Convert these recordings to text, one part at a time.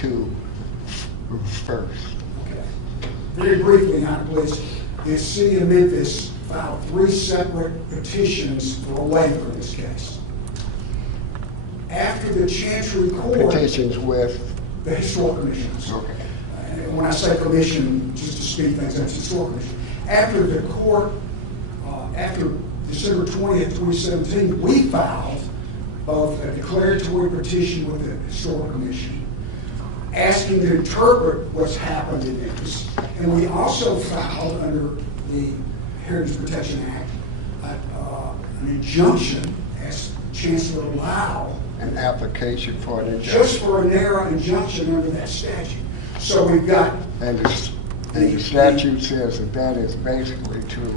to first? Okay. Very briefly, Your Honor, please. The city of Memphis filed 3 separate petitions for a waiver in this case. After the Chancery Court... Petitions with? The Historic Commissions. Okay. And when I say commission, just to speed things up, it's Historic Commission. After the court, after December 20th, 2017, we filed both a declaratory petition with the Historic Commission asking to interpret what's happened in Memphis. And we also filed under the Heritage Protection Act an injunction as Chancellor allow an application for an injunction. Just for a narrow injunction under that statute. So we've got... And the statute says that is basically to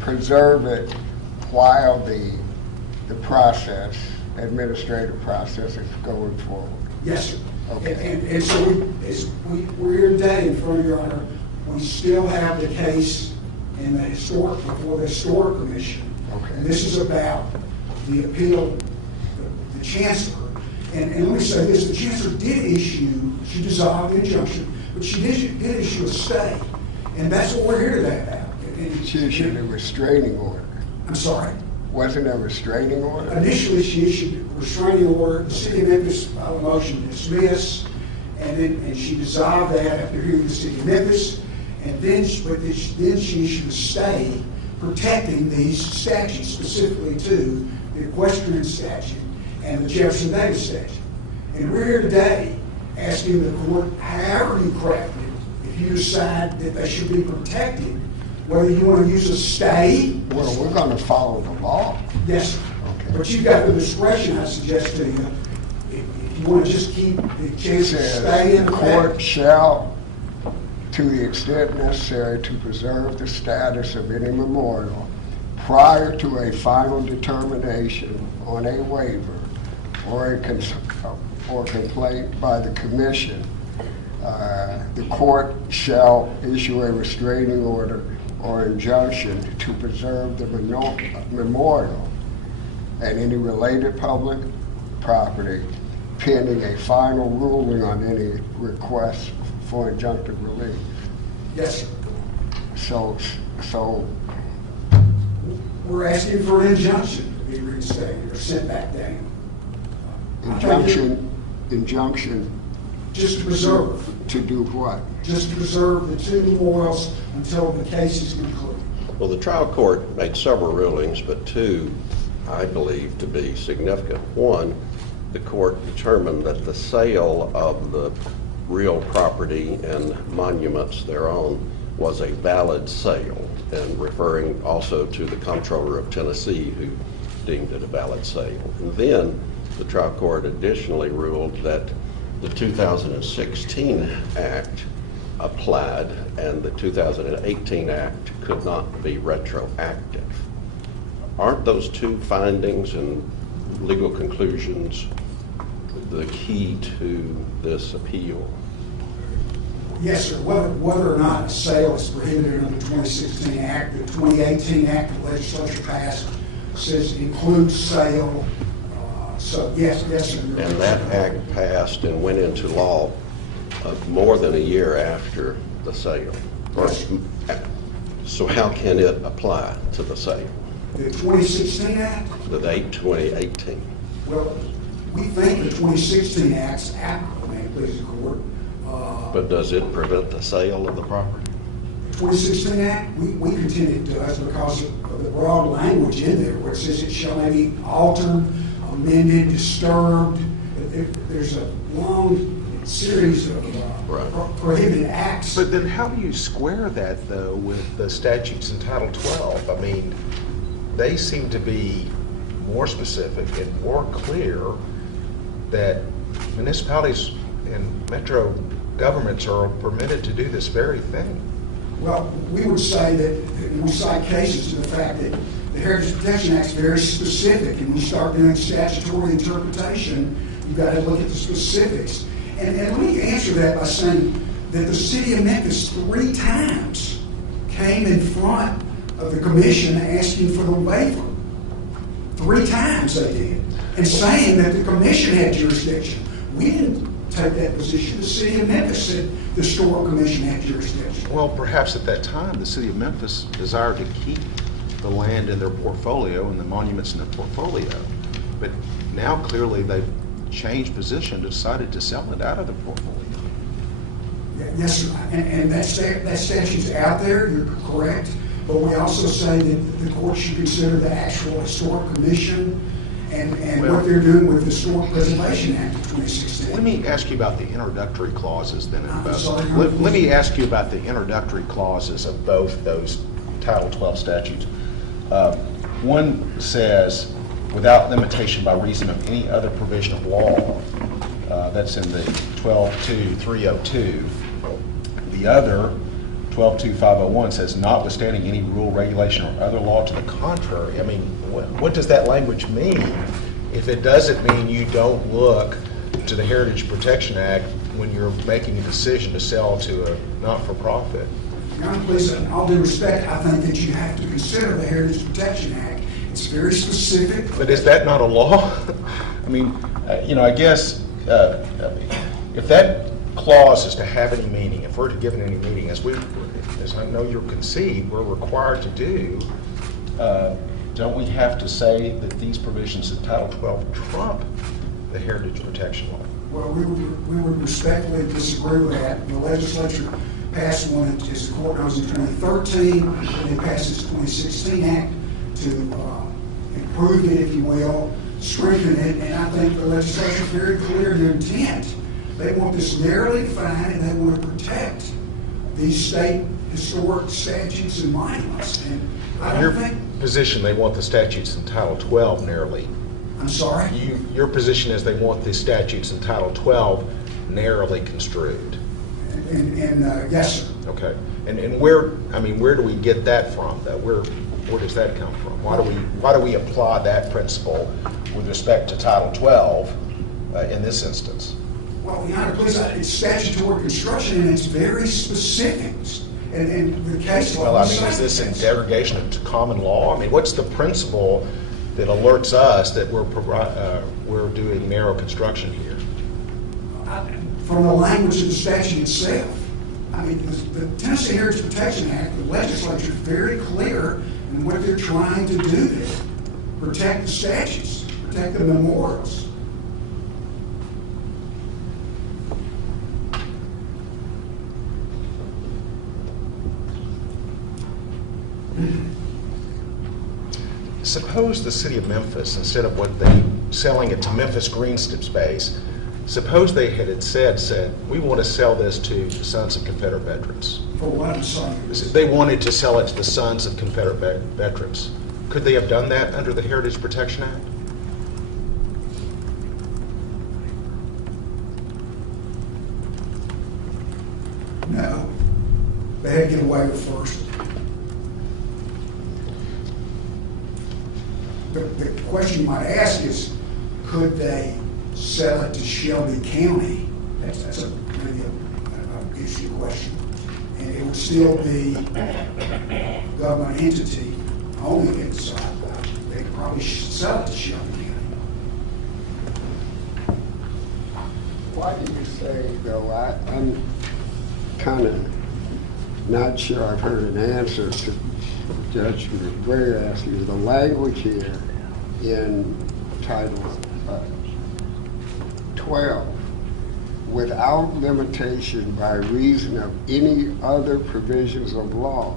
preserve it while the process, administrative process, is going forward. Yes, sir. Okay. And so we're here today in front of Your Honor. We still have the case in the before the Historic Commission. Okay. And this is about the appeal, the Chancellor. And let me say this, the Chancellor did issue, she dissolved the injunction, but she did issue a stay. And that's what we're here today about. She issued a restraining order. I'm sorry? Wasn't there a restraining order? Initially, she issued a restraining order. The city of Memphis filed a motion to dismiss, and she dissolved that after hearing the city of Memphis. And then she issued a stay protecting these statutes, specifically to the Equestrian statute and the Jefferson Davis statute. And we're here today asking the court, however you craft it, if you decide that they should be protected, whether you want to use a stay. Well, we're going to follow the law. Yes, sir. Okay. But you've got the discretion, I suggest to you, if you want to just keep the chance to stay in the court shall, to the extent necessary to preserve the status of any memorial prior to a final determination on a waiver or a complaint by the commission, the court shall issue a restraining order or injunction to preserve the memorial and any related public property pending a final ruling on any request for injunctive relief. Yes, sir. So we're asking for an injunction to be reinstated or sent back down. Injunction. Just to preserve. To do what? Just to preserve the 2 memorials until the case is concluded. Well, the trial court made several rulings, but 2 I believe to be significant. 1, the court determined that the sale of the real property and monuments thereon was a valid sale, and referring also to the comptroller of Tennessee who deemed it a valid sale. And then the trial court additionally ruled that the 2016 Act applied and the 2018 Act could not be retroactive. Aren't those 2 findings and legal conclusions the key to this appeal? Yes, sir. Whether or not a sale is prohibited under the 2016 Act, the 2018 Act the legislature passed says includes sale. So yes, sir. And that act passed and went into law more than a year after the sale. Yes. So how can it apply to the sale? The 2016 Act? The date 2018. Well, we think the 2016 Act's applicable, may it please the court. But does it prevent the sale of the property? 2016 Act, we contend it does because of the broad language in there where it says it shall not be altered, amended, disturbed. There's a long series of prohibited acts. But then how do you square that, though, with the statutes in Title 12? I mean, they seem to be more specific and more clear that municipalities and metro governments are permitted to do this very thing. Well, we would say that we cite cases to the fact that the Heritage Protection Act is very specific, and when you start doing statutory interpretation, you've got to look at the specifics. And let me answer that by saying that the city of Memphis 3 times came in front of the commission asking for the waiver. 3 times they did, and saying that the commission had jurisdiction. We didn't take that position. The city of Memphis said the Historical Commission had jurisdiction. Well, perhaps at that time, the city of Memphis desired to keep the land in their portfolio and the monuments in their portfolio. But now clearly they've changed position, decided to sell it out of the portfolio. Yes, sir. And that statute's out there, you're correct. But we also say that the court should consider the actual Historic Commission and what they're doing with the Historic Preservation Act of 2016. Let me ask you about the introductory clauses then in both. sorry, Let me ask you about the introductory clauses of both those Title 12 statutes. One says, without limitation by reason of any other provision of law. That's in the 12.2.302. The other, 12.2.501, says notwithstanding any rule, regulation, or other law to the contrary. I mean, what does that language mean if it doesn't mean you don't look to the Heritage Protection Act when you're making a decision to sell to a not-for-profit? Your Honor, please, in all due respect, I think that you have to consider the Heritage Protection Act. It's very specific. But is that not a law? I mean, I guess if that clause is to have any meaning, if we're to give it any meaning, as I know you'll concede, we're required to do, don't we have to say that these provisions of Title 12 trump the Heritage Protection Law? Well, we would respectfully disagree with that. The legislature passed one, as the court knows, in 2013, and they passed this 2016 Act to improve it, if you will, strengthen it, and I think the legislature is very clear in their intent. They want this narrowly defined, and they want to protect these state historic statutes and monuments. And I don't think... Position, they want the statutes in Title 12 narrowly. I'm sorry? Your position is they want the statutes in Title 12 narrowly construed. And yes, sir. Okay. And where do we get that from, though? Where does that come from? Why do we apply that principle with respect to Title 12 in this instance? Well, Your Honor, please, it's statutory construction, and it's very specific. And the case law... Well, I mean, is this in derogation to common law? I mean, what's the principle that alerts us that we're doing narrow construction here? From the language of the statute itself. I mean, the Tennessee Heritage Protection Act, the legislature is very clear in what they're trying to do there. Protect the statutes, protect the memorials. Suppose the city of Memphis, instead of selling it to Memphis Green Space, suppose they had said, we want to sell this to the Sons of Confederate Veterans. For what I'm sorry? They wanted to sell it to the Sons of Confederate Veterans. Could they have done that under the Heritage Protection Act? No. They had to get away with first. The question you might ask is, could they sell it to Shelby County? That's maybe an issue question. And it would still be a government entity owning it, so they could probably sell it to Shelby County. Why do you say, though, I'm kind of not sure I've heard an answer to Judge McBrayer asking you. The language here in Title 12, without limitation by reason of any other provisions of law,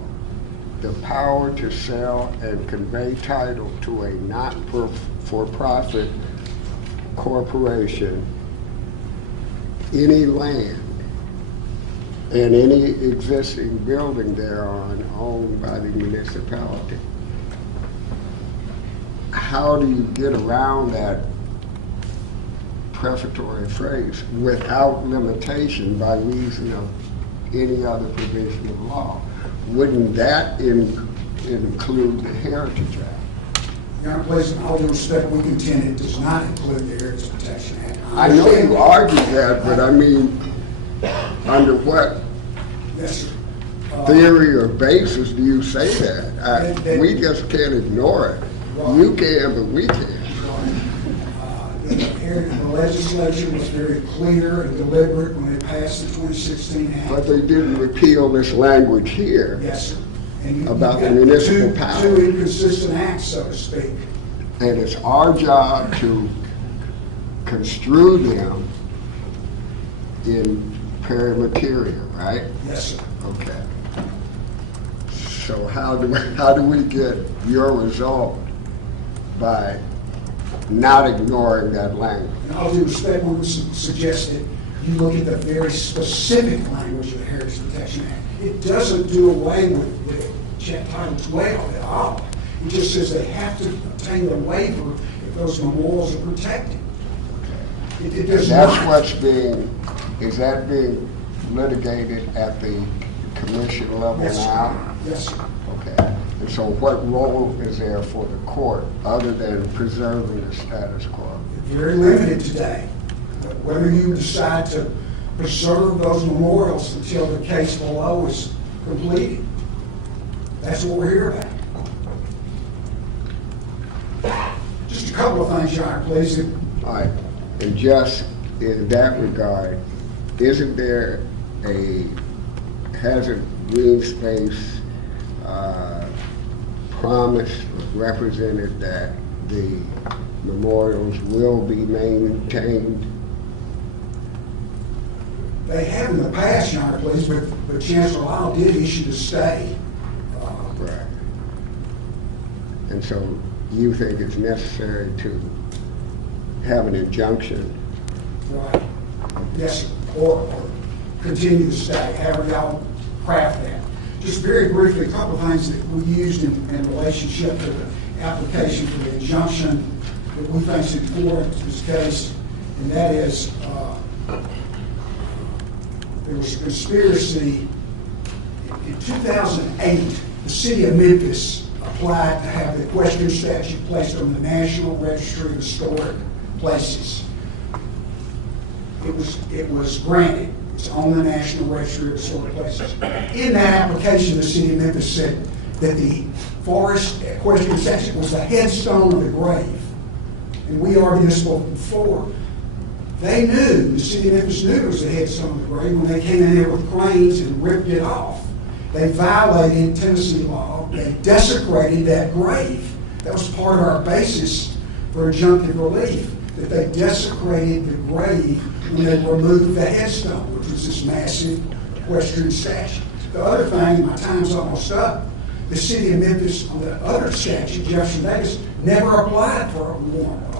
the power to sell and convey title to a not-for-profit corporation, any land, and any existing building thereon owned by the municipality. How do you get around that prefatory phrase, without limitation by reason of any other provision of law? Wouldn't that include the Heritage Act? Your Honor, please, in all due respect, we contend it does not include the Heritage Protection Act. I know you argue that, but I mean, under what Yes, sir. theory or basis do you say that? We just can't ignore it. You can, but we can't. The legislature was very clear and deliberate when they passed the 2016 Act. But they didn't repeal this language here. Yes, sir. And About you've the got municipal power. Two inconsistent acts, so to speak. And it's our job to construe them in peri materia, right? Yes, sir. Okay. So how do we get your result by not ignoring that language? In all due respect, we would suggest that you look at the very specific language of the Heritage Protection Act. It doesn't do away with Title 12 at all. It just says they have to obtain the waiver if those memorials are protected. It does That's not. what's is that being litigated at the commission level Yes, sir. now? Yes, sir. Okay. And so what role is there for the court other than preserving the status quo? Very limited today. Whether you decide to preserve those memorials until the case below is completed. That's what we're here about. Just a couple of things, Your Honor, please. All right. And just in that regard, isn't there hasn't green space promised, represented that the memorials will be maintained? They have in the past, Your Honor, please, but Chancellor Lyle did issue the stay. Right. And so you think it's necessary to have an injunction? Right. Yes, sir. Or continue to stay, however y'all craft that. Just very briefly, a couple of things that we used in relationship to the application for the injunction that we think is important to this case, and that is there was a conspiracy. In 2008, the city of Memphis applied to have the equestrian statue placed on the National Registry of Historic Places. It was granted. It's on the National Registry of Historic Places. In that application, the city of Memphis said that the forest equestrian statue was the headstone of the grave. And we argued this before. They knew, the city of Memphis knew it was the headstone of the grave when they came in there with cranes and ripped it off. They violated Tennessee law. They desecrated that grave. That was part of our basis for injunctive relief, that they desecrated the grave when they removed the headstone, which was this massive equestrian statue. The other thing, and my time's almost up, the city of Memphis, on the other statute, Jefferson Davis, never applied for a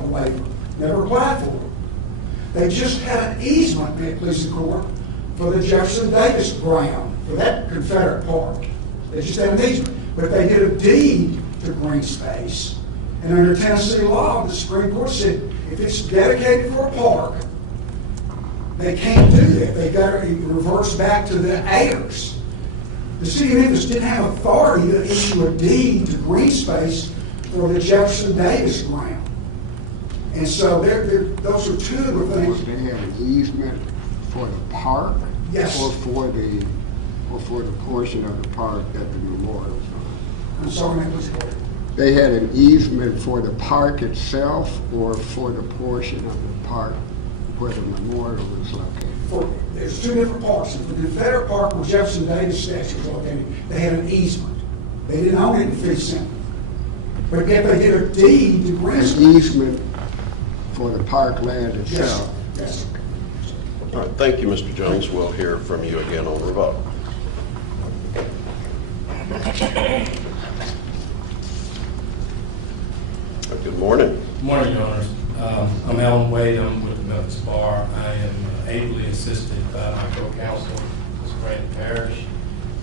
waiver. Never applied for it. They just had an easement, may it please the court, for the Jefferson Davis ground, for that Confederate park. They just had an easement. But they did a deed to green space, and under Tennessee law, the Supreme Court said, if it's dedicated for a park, they can't do that. It reverts back to the heirs. The city of Memphis didn't have authority to issue a deed to green space for the Jefferson Davis ground. And so those are two of the things. They had an easement for the park? Yes. Or for the portion of the park that the memorial is on? I'm sorry, that was They had an easement for the park itself or for the portion of the park where the memorial is located? There's two different parks. For the Confederate Park where Jefferson Davis statue was located, they had an easement. They didn't own it in fee simple. But yet they did a deed to green space. An easement for the park land Yes, itself? yes. All right, thank you, Mr. Jones. We'll hear from you again on rebuttal. Good morning. Good morning, Your Honors. I'm Alan Wade. I'm with the Memphis Bar. I am ably assisted by my co-counsel, Ms. Grant Parrish.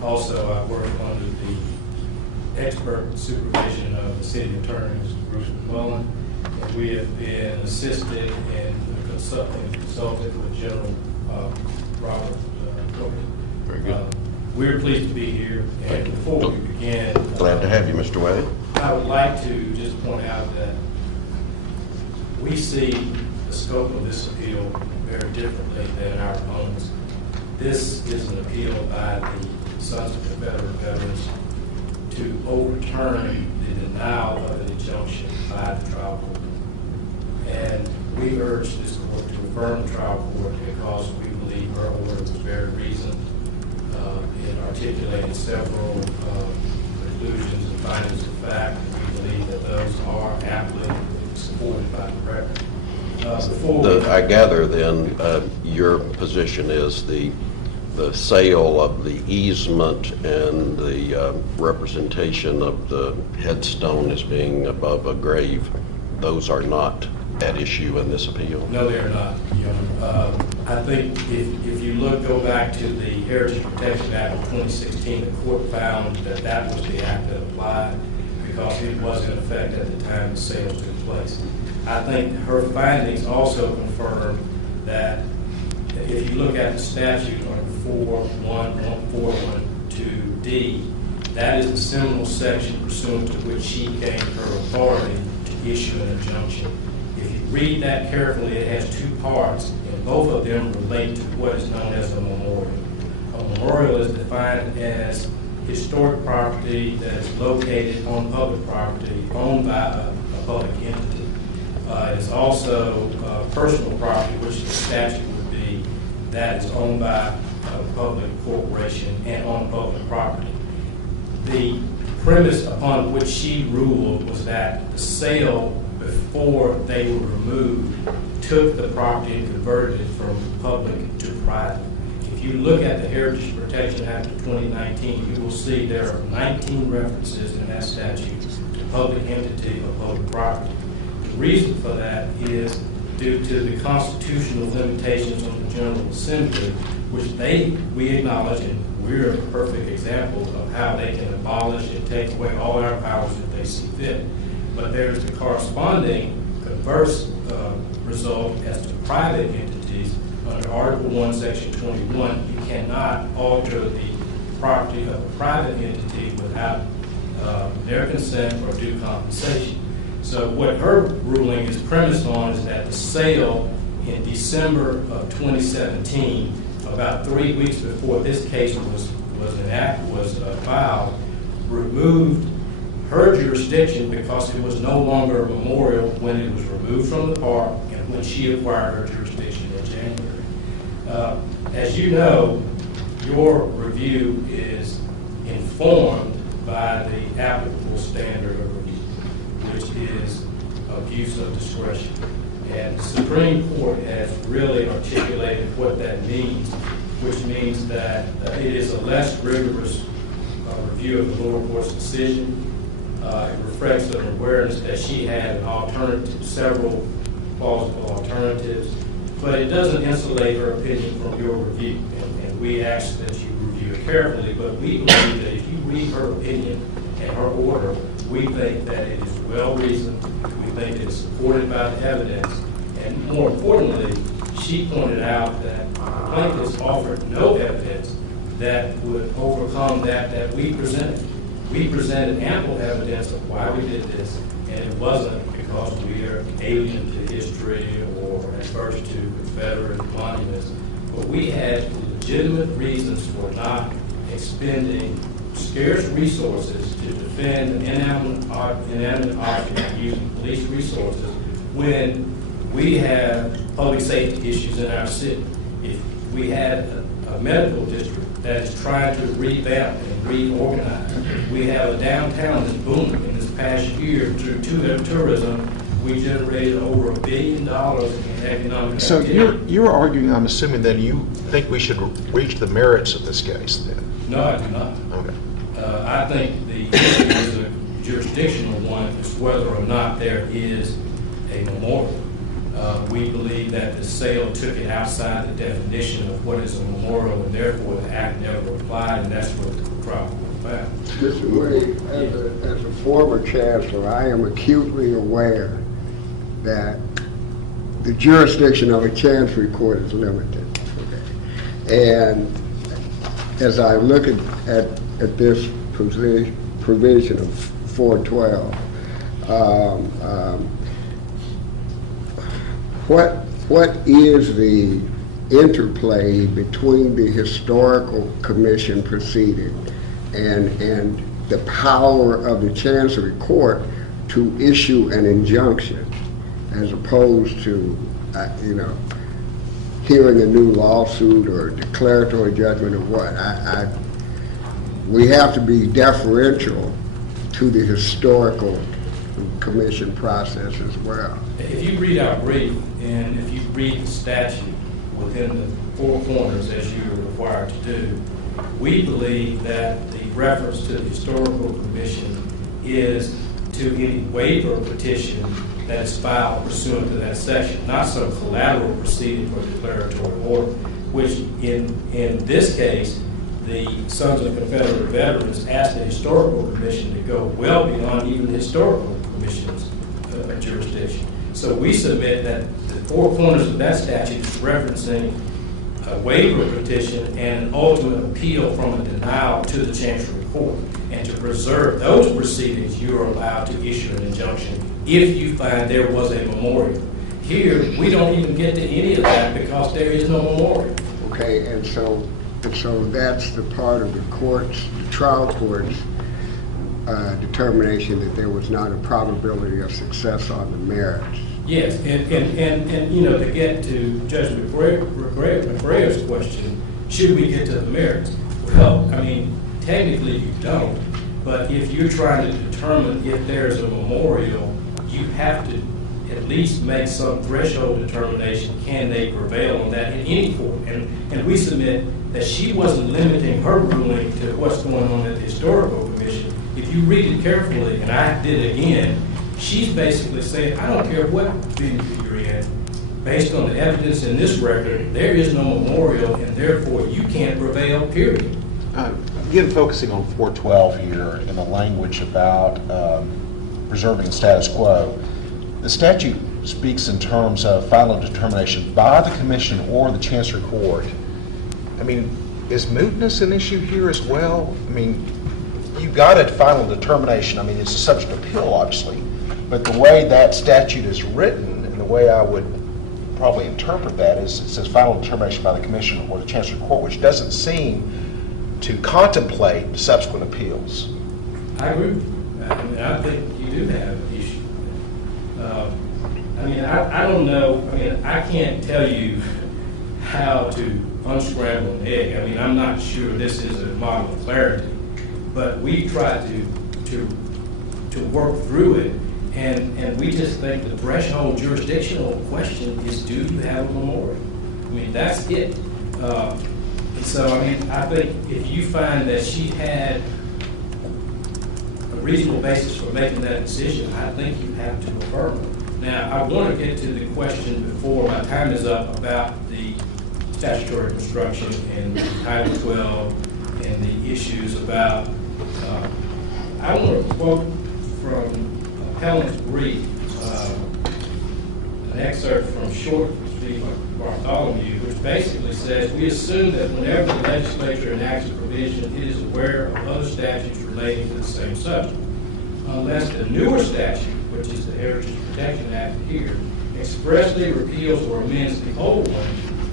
Also, I work under the expert supervision of the city attorney, Mr. Bruce McMullen. And we have been assisted and consulted with General Robert Cook. Very good. We're pleased to be here. And before we begin, Glad to have you, Mr. Wade. I would like to just point out that we see the scope of this appeal very differently than our opponents. This is an appeal by the Sons of Confederate Veterans to overturn the denial of an injunction by the trial court. And we urge this court to affirm the trial court because we believe her order was very reasoned. It articulated several conclusions and findings of fact. We believe that those are aptly supported by the record. I gather then your position is the sale of the easement and the representation of the headstone as being above a grave, those are not at issue in this appeal? No, they're not. I think if you go back to the Heritage Protection Act of 2016, the court found that that was the act that applied because it was in effect at the time the sale took place. I think her findings also confirm that if you look at the statute on 412D, that is the seminal section pursuant to which she gained her authority to issue an injunction. If you read that carefully, it has two parts, and both of them relate to what is known as a memorial. A memorial is defined as historic property that is located on public property owned by a public entity. It is also personal property, which the statute would be, that is owned by a public corporation and on public property. The premise upon which she ruled was that the sale before they were removed took the property and converted it from public to private. If you look at the Heritage Protection Act of 2019, you will see there are 19 references in that statute to public entity or public property. The reason for that is due to the constitutional limitations on the General Assembly, which we acknowledge, and we're a perfect example of how they can abolish and take away all our powers if they see fit. But there's the corresponding converse result as to private entities. Under Article 1, Section 21, you cannot alter the property of a private entity without their consent or due compensation. So what her ruling is premised on is that the sale in December of 2017, about 3 weeks before this case was filed, removed her jurisdiction because it was no longer a memorial when it was removed from the park and when she acquired her jurisdiction in January. As you know, your review is informed by the applicable standard of review, which is abuse of discretion. And the Supreme Court has really articulated what that means, which means that it is a less rigorous review of the lower court's decision. It reflects an awareness that she had several plausible alternatives, but it doesn't insulate her opinion from your review. And we ask that you review it carefully, but we believe that if you read her opinion and her order, we think that it is well-reasoned, we think it is supported by the evidence, and more importantly, she pointed out that the plaintiffs offered no evidence that would overcome that we presented. We presented ample evidence of why we did this, and it wasn't because we are alien to history or adverse to Confederate monuments, but we had legitimate reasons for not expending scarce resources to defend an inanimate object using police resources when we have public safety issues in our city. If we had a medical district that is trying to revamp and reorganize, we have a downtown that's booming. In this past year, through tourism, we generated over $1 billion in economic So activity. you're arguing, I'm assuming, that you think we should reach the merits of this case then? No, I do not. Okay. I think the issue is a jurisdictional one, is whether or not there is a memorial. We believe that the sale took it outside the definition of what is a memorial, and therefore the act never applied, and that's what the trial court found. Mr. Wade, as a former chancellor, I am acutely aware that the jurisdiction of a chancery court is limited. And as I look at this provision of 412, what is the interplay between the historical commission proceeding and the power of the chancery court to issue an injunction as opposed to hearing a new lawsuit or declaratory judgment or what. We have to be deferential to the historical commission process as well. If you read our brief and if you read the statute within the four corners as you are required to do, we believe that the reference to the historical commission is to any waiver petition that is filed pursuant to that section, not some collateral proceeding for declaratory order, which in this case, the Sons of Confederate Veterans asked the historical commission to go well beyond even the historical commission's jurisdiction. So we submit that the four corners of that statute is referencing a waiver petition and an ultimate appeal from a denial to the Chancery Court. And to preserve those proceedings, you are allowed to issue an injunction if you find there was a memorial. Here, we don't even get to any of that because there is no memorial. Okay, and so that's the part of the trial court's determination that there was not a probability of success on the merits. Yes, and to get to Judge McRae's question, should we get to the merits? Well, technically you don't, but if you're trying to determine if there's a memorial, you have to at least make some threshold determination. Can they prevail on that in any court? And we submit that she wasn't limiting her ruling to what's going on at the Historical Commission. If you read it carefully, and I did again, she's basically saying, I don't care what venue you're in, based on the evidence in this record, there is no memorial, and therefore you can't prevail, period. Again, focusing on 412 here in the language about preserving the status quo, the statute speaks in terms of final determination by the commission or the Chancery Court. Is mootness an issue here as well? You got a final determination. It's a subject of appeal, obviously, but the way that statute is written and the way I would probably interpret that is it says final determination by the commission or the Chancery Court, which doesn't seem to contemplate subsequent appeals. I agree with you. I think you do have an issue. I don't know. I can't tell you how to unscramble an egg. I'm not sure this is a model of clarity, but we try to work through it, and we just think the threshold jurisdictional question is, do you have a memorial? That's it. So, I think if you find that she had a reasonable basis for making that decision, I think you have to affirm it. Now, I want to get to the question before my time is up about the statutory construction and Title 12 and the issues about, I want to quote from Appellant's brief, an excerpt from Short v. Bartholomew, which basically says, we assume that whenever the legislature enacts a provision, it is aware of other statutes relating to the same subject. Unless the newer statute, which is the Heritage Protection Act here, expressly repeals or amends the old one,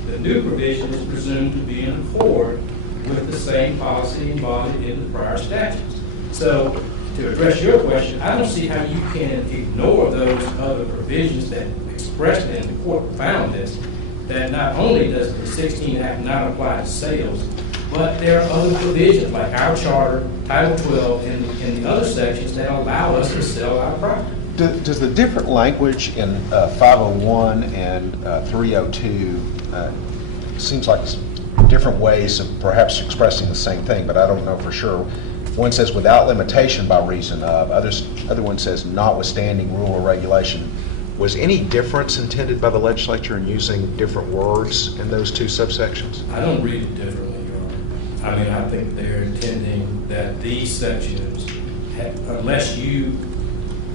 the new provision is presumed to be in accord with the same policy embodied in the prior statutes. So, to address your question, I don't see how you can ignore those other provisions that expressly, and the court found this, that not only does the 16 Act not apply to sales, but there are other provisions like our charter, Title 12, and the other sections that allow us to sell our property. Does the different language in 501 and 302 seems like different ways of perhaps expressing the same thing, but I don't know for sure. One says without limitation by reason of, other one says notwithstanding rule or regulation. Was any difference intended by the legislature in using different words in those two subsections? I don't read it differently, Your Honor. I think they're intending that these sections, unless you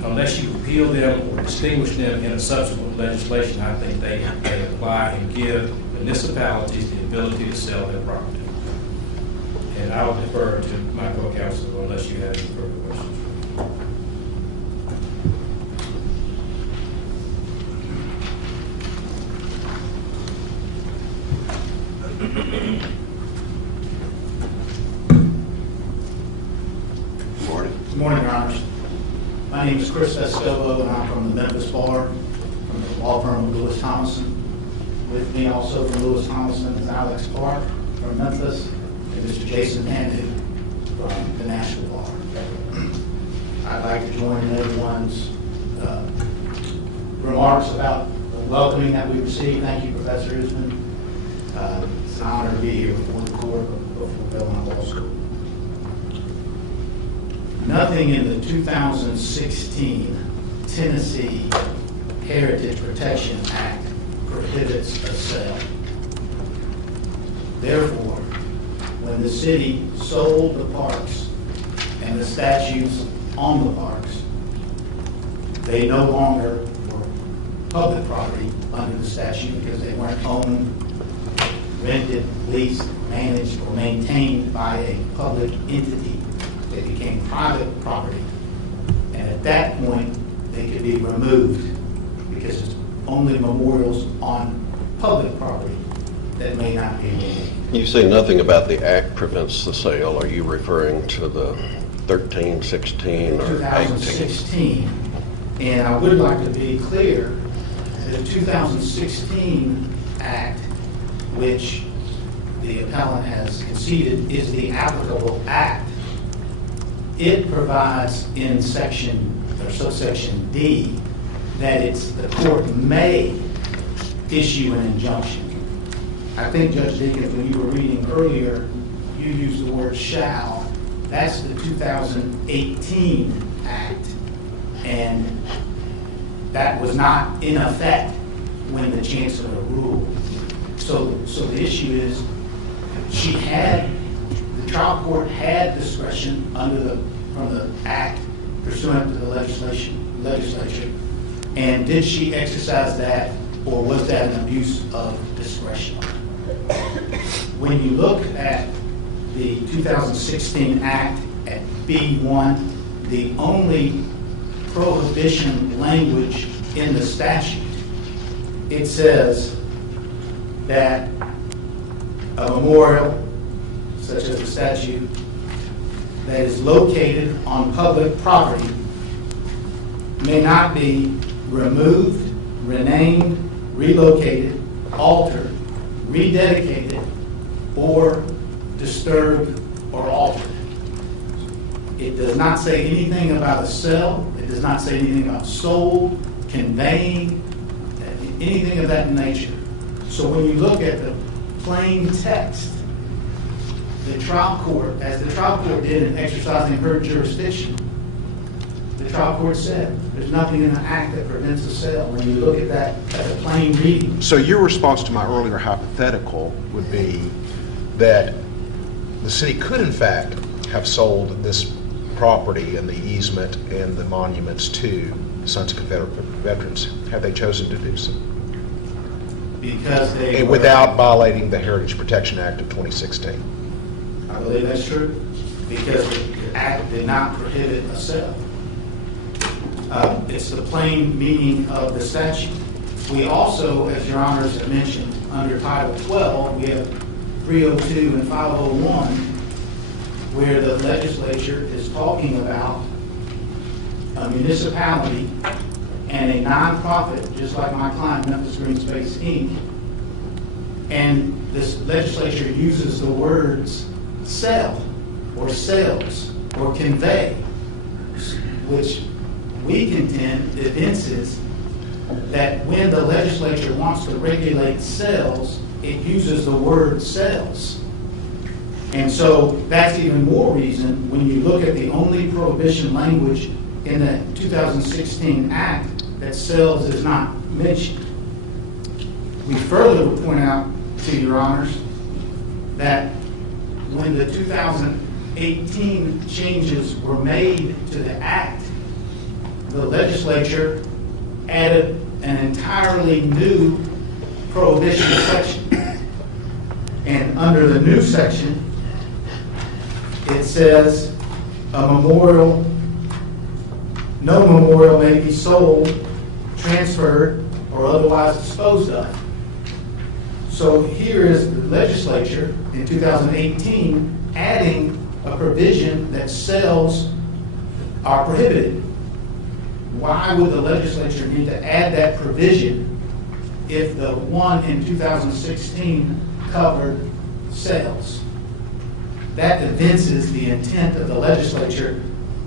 repeal them or distinguish them in a subsequent legislation, I think they apply and give municipalities the ability to sell their property. And I'll defer to my co-counsel unless you have any further questions. Good morning, Your Honors. My name is Chris Vescovo, and I'm from the Memphis Bar, from the law firm of Lewis Thomason. With me also from Lewis Thomaston is Alex Clark from Memphis, and Mr. Jason Pandu from the Nashville Bar. I'd like to join in everyone's remarks about the welcoming that we received. Thank you, Professor Usman. It's an honor to be here before the court, before Belmont Law School. Nothing in the 2016 Tennessee Heritage Protection Act prohibits a sale. Therefore, when the city sold the parks and the statues on the parks, they no longer were public property under the statute because they weren't owned, rented, leased, managed, or maintained by a public entity. They became private property. And at that point, they could be removed because it's only memorials on public property that may not be removed. You say nothing about the act prevents the sale. Are you referring to the 13, 16, or 18? 2016, and I would like to be clear, the 2016 Act, which the appellant has conceded is the applicable act, it provides in section or subsection D that it's the court may issue an injunction. I think, Judge Dickens, when you were reading earlier, you used the word shall. That's the 2018 Act, and that was not in effect when the chancellor ruled. So the issue is, the trial court had discretion from the act pursuant to the legislature, and did she exercise that, or was that an abuse of discretion? When you look at the 2016 Act at B1, the only prohibition language in the statute, it says that a memorial, such as a statue, that is located on public property may not be removed, renamed, relocated, altered, rededicated, or disturbed or altered. It does not say anything about a sale. It does not say anything about sold, conveying, anything of that nature. So when you look at the plain text, the trial court, as the trial court did in exercising her jurisdiction, the trial court said there's nothing in the act that prevents a sale. When you look at that as a plain reading. So your response to my earlier hypothetical would be that the city could in fact have sold this property and the easement and the monuments to Sons of Confederate veterans had they chosen to do so. Because they were, without violating the Heritage Protection Act of 2016. I believe that's true, because the act did not prohibit a sale. It's the plain meaning of the statute. We also, as your honors have mentioned, under Title 12, we have 302 and 501, where the legislature is talking about a municipality and a nonprofit, just like my client, Memphis Green Space, Inc. And this legislature uses the words sell or sales or convey, which we contend evinces that when the legislature wants to regulate sales, it uses the word sales. And so that's even more reason when you look at the only prohibition language in the 2016 Act that sales is not mentioned. We further would point out to your honors that when the 2018 changes were made to the Act, the legislature added an entirely new prohibition section. And under the new section, it says no memorial may be sold, transferred, or otherwise disposed of. So here is the legislature in 2018 adding a provision that sales are prohibited. Why would the legislature need to add that provision if the one in 2016 covered sales. That evinces the intent of the legislature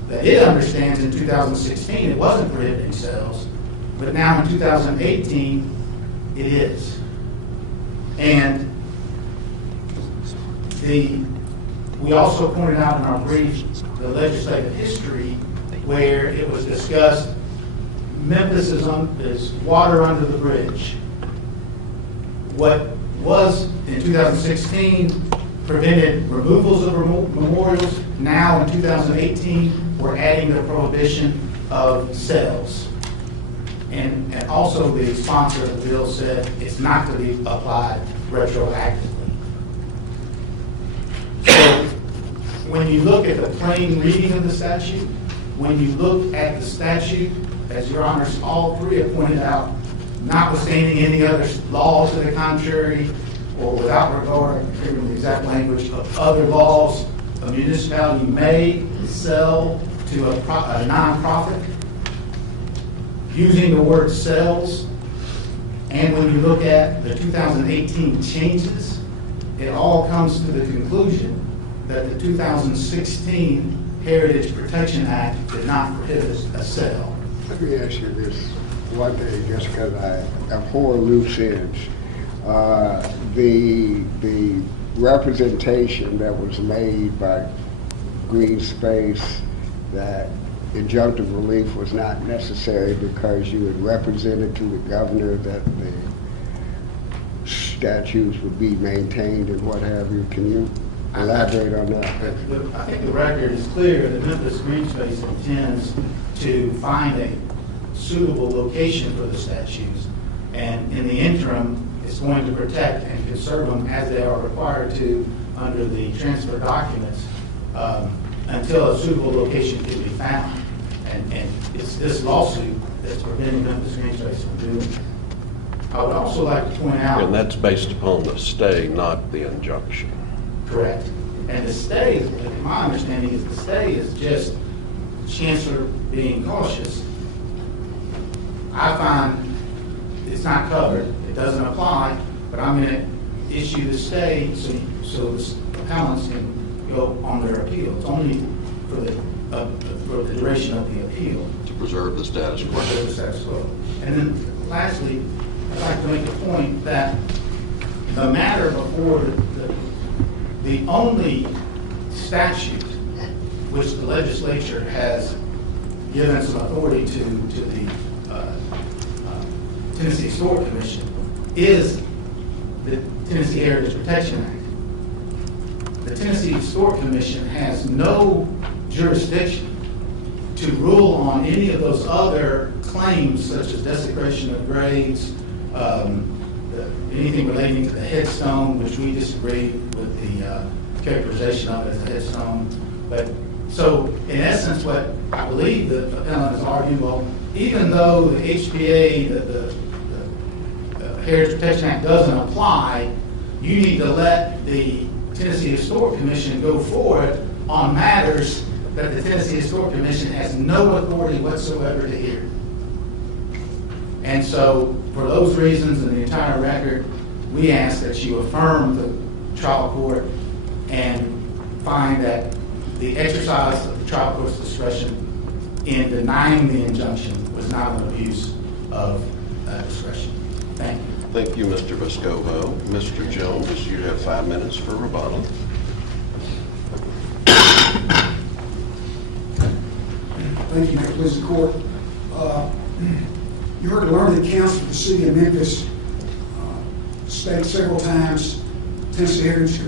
that it understands in 2016 it wasn't prohibiting sales, but now in 2018 it is. And we also pointed out in our brief the legislative history where it was discussed Memphis is water under the bridge. What was in 2016 prevented removals of memorials. Now in 2018, we're adding the prohibition of sales. And also the sponsor of the bill said it's not to be applied retroactively. So when you look at the plain reading of the statute, when you look at the statute, as your honors all three have pointed out, notwithstanding any other laws to the contrary, or without regard to the exact language of other laws, a municipality may sell to a nonprofit using the word sales. And when you look at the 2018 changes, it all comes to the conclusion that the 2016 Heritage Protection Act did not prohibit a sale. Let me ask you this one thing, just because I abhor loose ends. The representation that was made by Green Space that injunctive relief was not necessary because you had represented to the governor that the statutes would be maintained and what have you. Can you elaborate on that? I think the record is clear that Memphis Green Space intends to find a suitable location for the statues, and in the interim, it's going to protect and conserve them as they are required to under the transfer documents until a suitable location can be found. And it's this lawsuit that's preventing Memphis Green Space from doing it. I would also like to point out... And that's based upon the stay, not the injunction. Correct. And the stay, my understanding is the stay is just Chancellor being cautious. I find it's not covered. It doesn't apply, but I'm going to issue the stay so the appellants can go on their appeal. It's only for the duration of the appeal. To preserve the status quo. Preserve the status quo. And then lastly, I'd like to make the point that the matter before the only statute which the legislature has given some authority to the Tennessee Historic Commission is the Tennessee Heritage Protection Act. The Tennessee Historic Commission has no jurisdiction to rule on any of those other claims such as desecration of graves, anything relating to the headstone, which we disagree with the characterization of it as a headstone. But so, in essence, what I believe the appellant is arguing, well, even though the HPA, the Heritage Protection Act doesn't apply, you need to let the Tennessee Historic Commission go forward on matters that the Tennessee Historic Commission has no authority whatsoever to hear. And so, for those reasons and the entire record, we ask that you affirm the trial court and find that the exercise of the trial court's discretion in denying the injunction was not an abuse of discretion. Thank you. Thank you, Mr. Vescovo. Mr. Jones, you have 5 minutes for rebuttal. Thank you, Mr. Please, the court. You heard the learned counsel of the city of Memphis state several times Tennessee Heritage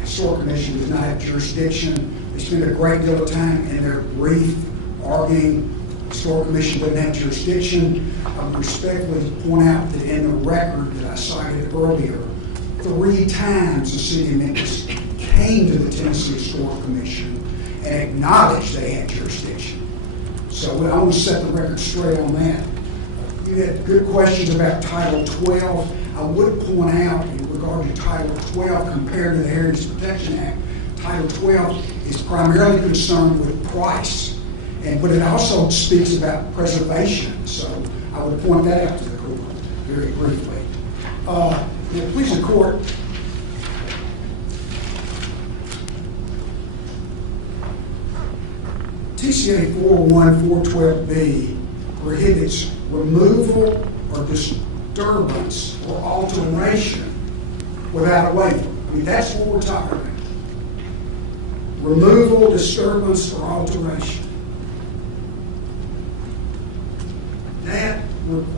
Historic Commission does not have jurisdiction. They spend a great deal of time in their brief arguing the Historic Commission doesn't have jurisdiction. I would respectfully point out that in the record that I cited earlier, 3 times the city of Memphis came to the Tennessee Historic Commission and acknowledged they had jurisdiction. So I want to set the record straight on that. You had good questions about Title 12. I would point out in regard to Title 12 compared to the Heritage Protection Act, Title 12 is primarily concerned with price, but it also speaks about preservation. So I would point that out to the court. very briefly. Please, the court. TCA 41412B prohibits removal or disturbance or alteration without a waiver. I mean, that's what we're talking about. Removal, disturbance, or alteration.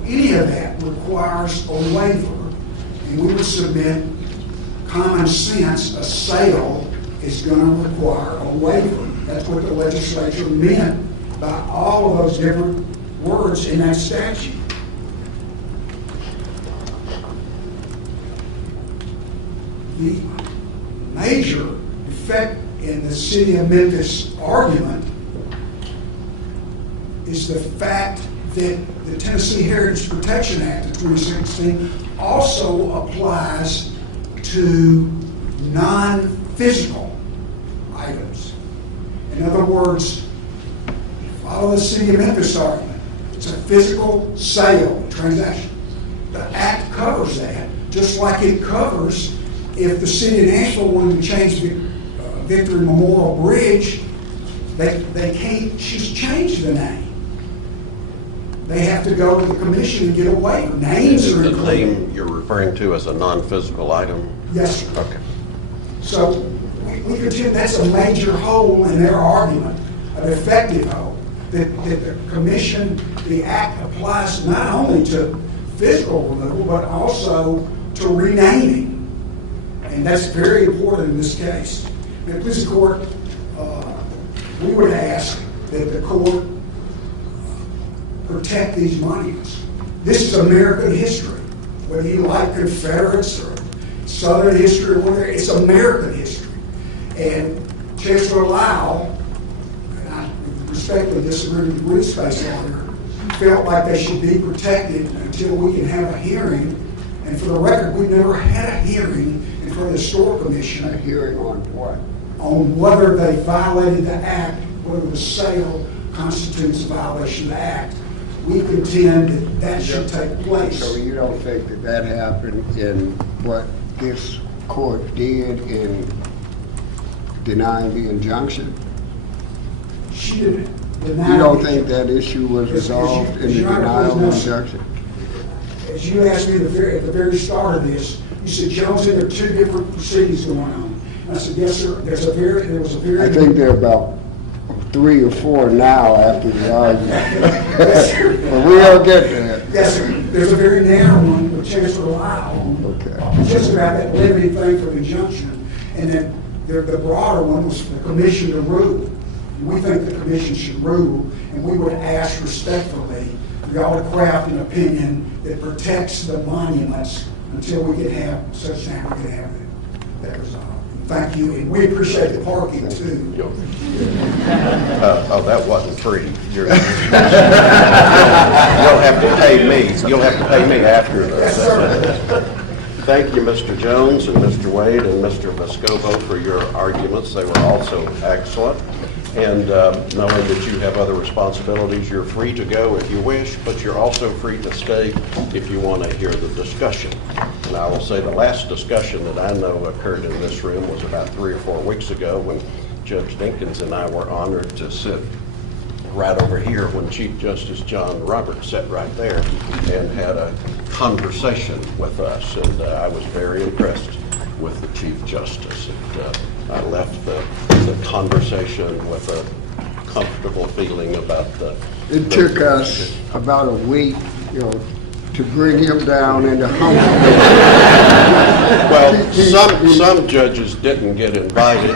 Any of that requires a waiver, and we would submit common sense. A sale is going to require a waiver. That's what the legislature meant by all of those different words in that statute. The major effect in the city of Memphis argument is the fact that the Tennessee Heritage Protection Act of 2016 also applies to non-physical items. In other words, follow the city of Memphis argument. It's a physical sale transaction. The act covers that, just like it covers if the city of Nashville wanted to change the Victory Memorial Bridge, they can't just change the name. They have to go to the commission and get a waiver. Names are included. The name you're referring to as a non-physical item? Yes, sir. Okay. So we contend that's a major hole in their argument, an effective hole, that the commission, the act applies not only to physical removal, but also to renaming. And that's very important in this case. Now, please, the court, we would ask that the court protect these monuments. This is American history. Whether you like Confederates or Southern history or whatever, it's American history. And Chancellor Lau, and I respectfully disagree with the green space lawyer, felt like they should be protected until we can have a hearing. And for the record, we've never had a hearing in front of the Historic Commission. A hearing on what? On whether they violated the act, whether the sale constitutes a violation of the act. We contend that that should take place. So you don't think that that happened in what this court did in denying the injunction? She didn't deny. You don't think that issue was resolved in the denial of injunction? As you asked me at the very start of this, you said, Jonesy, there are two different proceedings going on. And I said, yes, sir. There was a very. I think there are about 3 or 4 now after the argument. Yes, sir. But we don't get there. Yes, sir. There's a very narrow one with Chancellor Lau. Okay. Just about that limited thing for the injunction. And then the broader one was for the commission to rule. And we think the commission should rule, and we would ask respectfully for y'all to craft an opinion that protects the monuments until we can have such time we can have that resolved. Thank you, and we appreciate the parking too. Oh, that wasn't free. You'll have to pay me. You'll have to pay me after this. Yes, sir. Thank you, Mr. Jones and Mr. Wade and Mr. Vescovo for your arguments. They were also excellent. And knowing that you have other responsibilities, you're free to go if you wish, but you're also free to stay if you want to hear the discussion. And I will say the last discussion that I know occurred in this room was about 3 or 4 weeks ago when Judge Dinkins and I were honored to sit right over here when Chief Justice John Roberts sat right there and had a conversation with us. And I was very impressed with the Chief Justice. I left the conversation with a comfortable feeling about the... It took us about a week, to bring him down into humble. Well, some judges didn't get invited.